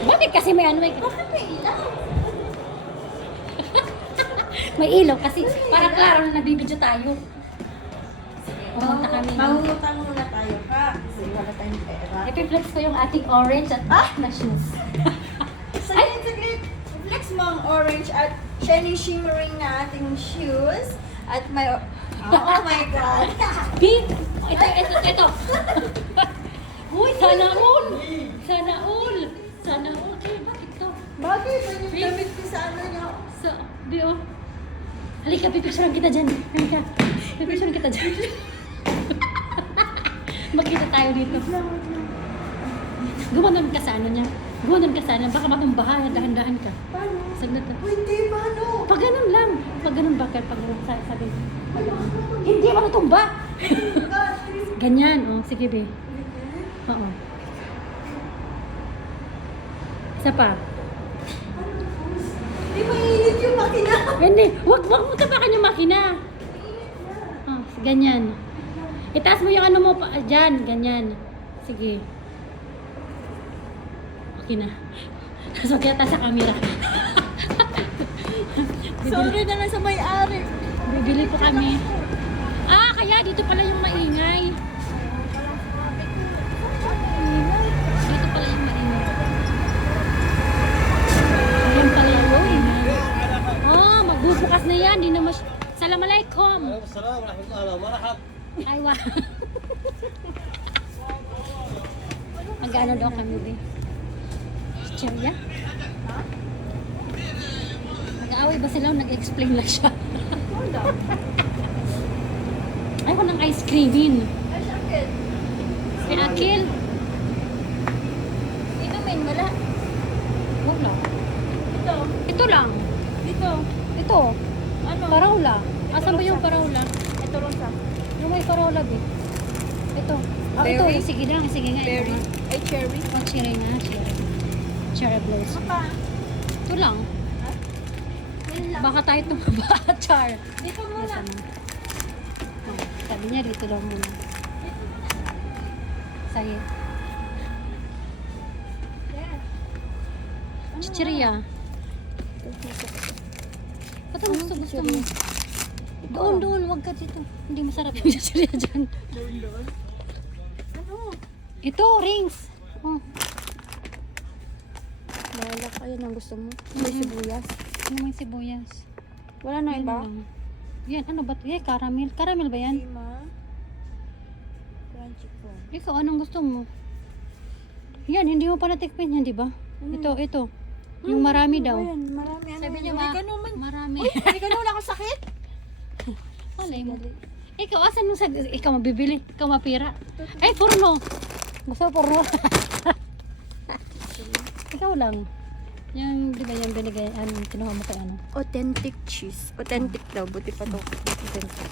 Bakit kasi may ano, may... Bakit may ilaw? May ilaw kasi para klaro na nabibidyo tayo. Pumunta kami. Mangungutang muna tayo ha. Kasi wala tayong pera. Ipiflex ko yung ating orange at na shoes. Saglit. Flex mo ang orange at shiny shimmering na ating shoes. At may... Oh my God! Big! Ito. Uy, sana all! Sana all! Sana all! Eh, bakit to? Bagay ba yung damit ko sa ano niya? Sa, Bio. Halika, pipicturean kita dyan. Halika. Pipicturean kita dyan. Makita tayo dito. Gumanon ka sa ano niya. Gumanon ka sa ano. Baka matumbahan. Dahan-dahan ka. Paano? Saglit na. Hindi, paano? Pag ganun lang. Pag ganun bakit? Pag ganun sabi. Pag ganun. Hindi ba natumba? Ganyan. Oh, sige, be. Oo. Isa pa. Hindi mainit yung makina. Hindi. Wag mo tapakan yung makina. Oh, ganyan. Itaas mo yung ano mo pa. Dyan. Ganyan. Sige. Okay na. Tapos magkita sa camera. Sorry na lang sa may-ari. Bibili ko kami. Ah, kaya dito pala yung maingay. Dito pala yung maingay. Ayan pala yung maingay. Oh, magbubukas na yan. Di na Assalamualaikum. Assalamualaikum warahmatullahi wabarakatuh. Aywa. Mag-ano daw kami, be? Chicheria? Nag-aaway ba sila o nag-explain lang siya? Ayaw ng ice creamin. Ay, sakit. Si Akil? Dito, main, wala. Wala. Ito. Ito lang. Dito. Ito. Ano? Paraula. Asan ba yung paraula? Ito, Rosa. Yung may paraula, be. Ito. Ah, ito. Berry? Sige lang. Sige nga. ito Berry. nga. Ay, cherry. Oh, cherry nga. Cherry. Cherry blossom. Pa. Ito lang. Yan lang. Baka tayo tumaba. Char. Dito muna. Oh, sabi niya dito lang muna. Sige. Yan. Chicheria. Ba't ang gusto mo? Doon. Huwag ka dito. Hindi masarap yung chicheria dyan. Doon. Ano? Ito, rings. Oh. Bahala ka. Yan ang gusto mo. May sibuyas. Ano may sibuyas? Wala na Yan iba? lang. Yan, ano ba? Yan, caramel. Caramel ba yan? Lima. Crunchy corn. Ikaw, anong gusto mo? Yan, hindi mo pa natikpin yan, di ba? Ito. Yung marami daw. Ayan, marami. Ano? Sabi niya, Hindi ka naman. marami. Hindi ka naman nakasakit? Malay mo. Ikaw, asan mo sa... Ikaw mabibili. Ikaw mapira. Ay, purno. Gusto mo purno. Ikaw lang. Yung, di ba yung binigay, ano, kinuha mo kay ano? Authentic cheese. Authentic daw. Buti pa to. Authentic.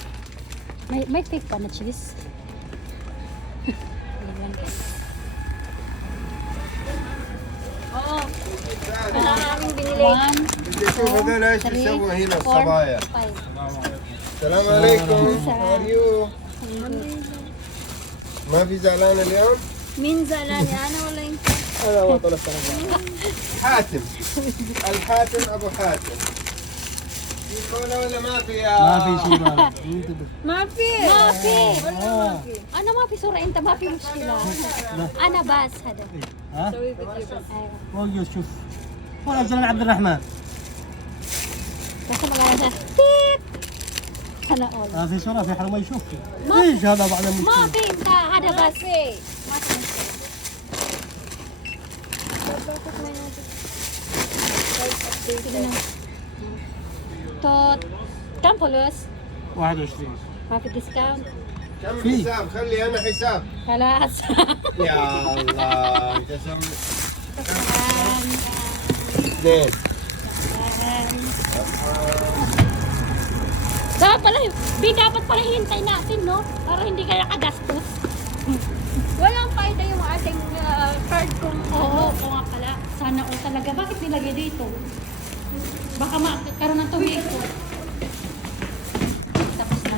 May fake pa na cheese. Ayan lang guys. Oo. Wala kaming binili. 1, بدي اشوف هذول ايش بيسووا هنا 4, الصبايا 5. السلام عليكم السلام. How are you? ما في زعلان اليوم؟ Min zalani. Ano wala yung... هذا هو طول السنة حاتم الحاتم ابو حاتم في كولا ولا ما في يا ما في شيء مالك انتبه Mafi! Mafi! Wala mafi. أنا ما في صورة أنت ما في مشكلة أنا بس هذا ها Sabi ko dito. أيوة فوق شوف ولا جلال عبد الرحمن بس ما قال تيت أنا أقول ما في صورة في حرمة يشوف ما ايش هذا بعد ما المشكلة في أنت هذا بس Mafi. Bakit may natin? Sige na توت كم فلوس 21 ما في ديسكاونت كم في. حساب خلي انا حساب خلاص يا الله انت سوي اثنين dapat pala dapat pala hintay natin no para hindi kaya kagastos Walang paida yung ating card kung oo nga pala sana all talaga bakit nilagay dito baka magkaroon ng tumiko